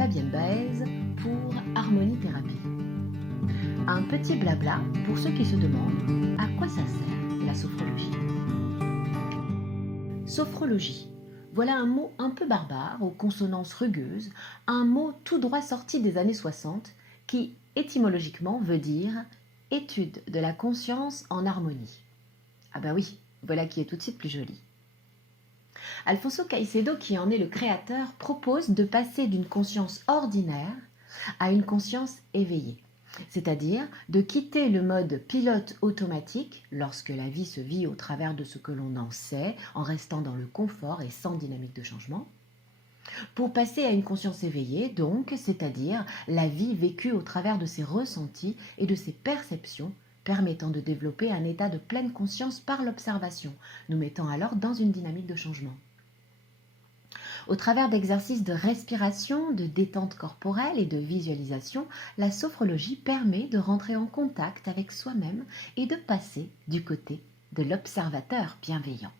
Fabienne Baez pour Harmonie Thérapie. Un petit blabla pour ceux qui se demandent à quoi ça sert la sophrologie. Sophrologie, voilà un mot un peu barbare, aux consonances rugueuses, un mot tout droit sorti des années 60 qui, étymologiquement, veut dire « étude de la conscience en harmonie ». Ah ben oui, voilà qui est tout de suite plus joli. Alfonso Caicedo, qui en est le créateur, propose de passer d'une conscience ordinaire à une conscience éveillée, c'est-à-dire de quitter le mode pilote automatique lorsque la vie se vit au travers de ce que l'on en sait, en restant dans le confort et sans dynamique de changement, pour passer à une conscience éveillée, donc, c'est-à-dire la vie vécue au travers de ses ressentis et de ses perceptions, permettant de développer un état de pleine conscience par l'observation, nous mettant alors dans une dynamique de changement. Au travers d'exercices de respiration, de détente corporelle et de visualisation, la sophrologie permet de rentrer en contact avec soi-même et de passer du côté de l'observateur bienveillant.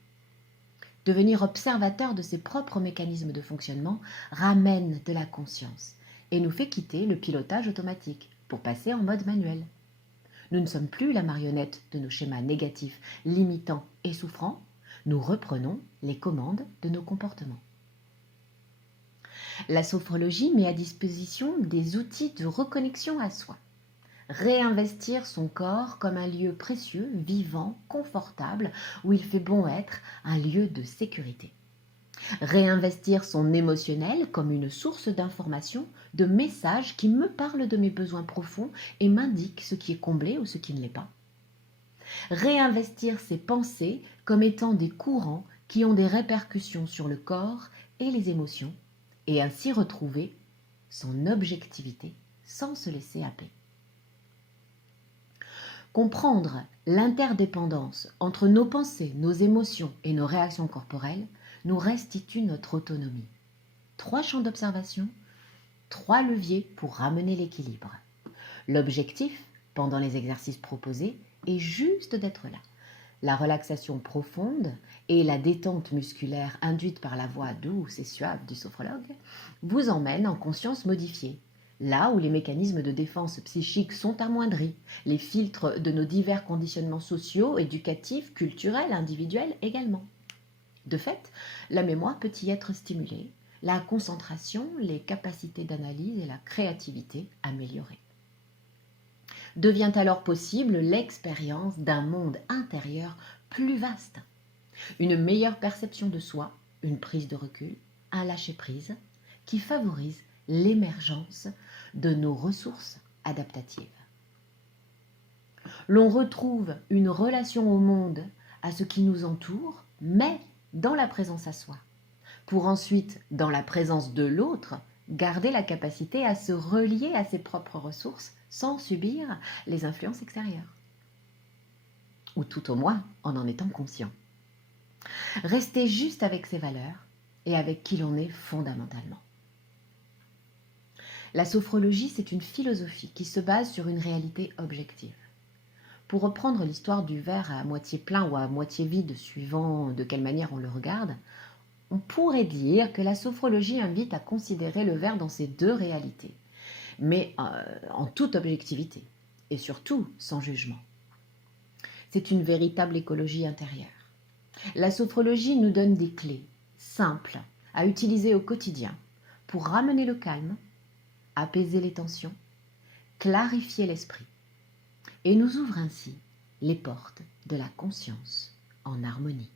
Devenir observateur de ses propres mécanismes de fonctionnement ramène de la conscience et nous fait quitter le pilotage automatique pour passer en mode manuel. Nous ne sommes plus la marionnette de nos schémas négatifs, limitants et souffrants. Nous reprenons les commandes de nos comportements. La sophrologie met à disposition des outils de reconnexion à soi. Réinvestir son corps comme un lieu précieux, vivant, confortable, où il fait bon être, un lieu de sécurité. Réinvestir son émotionnel comme une source d'information, de messages qui me parlent de mes besoins profonds et m'indiquent ce qui est comblé ou ce qui ne l'est pas. Réinvestir ses pensées comme étant des courants qui ont des répercussions sur le corps et les émotions, et ainsi retrouver son objectivité sans se laisser happer. Comprendre l'interdépendance entre nos pensées, nos émotions et nos réactions corporelles nous restitue notre autonomie. 3 champs d'observation, 3 leviers pour ramener l'équilibre. L'objectif, pendant les exercices proposés, est juste d'être là. La relaxation profonde et la détente musculaire induite par la voix douce et suave du sophrologue vous emmènent en conscience modifiée, là où les mécanismes de défense psychique sont amoindris, les filtres de nos divers conditionnements sociaux, éducatifs, culturels, individuels également. De fait, la mémoire peut y être stimulée, la concentration, les capacités d'analyse et la créativité améliorées. Devient alors possible l'expérience d'un monde intérieur plus vaste, une meilleure perception de soi, une prise de recul, un lâcher-prise qui favorise l'émergence de nos ressources adaptatives. L'on retrouve une relation au monde, à ce qui nous entoure, mais dans la présence à soi, pour ensuite, dans la présence de l'autre, garder la capacité à se relier à ses propres ressources sans subir les influences extérieures. Ou tout au moins en étant conscient. Rester juste avec ses valeurs et avec qui l'on est fondamentalement. La sophrologie, c'est une philosophie qui se base sur une réalité objective. Pour reprendre l'histoire du verre à moitié plein ou à moitié vide, suivant de quelle manière on le regarde, on pourrait dire que la sophrologie invite à considérer le verre dans ses 2 réalités, mais en toute objectivité, et surtout sans jugement. C'est une véritable écologie intérieure. La sophrologie nous donne des clés simples à utiliser au quotidien pour ramener le calme, apaiser les tensions, clarifier l'esprit, et nous ouvre ainsi les portes de la conscience en harmonie.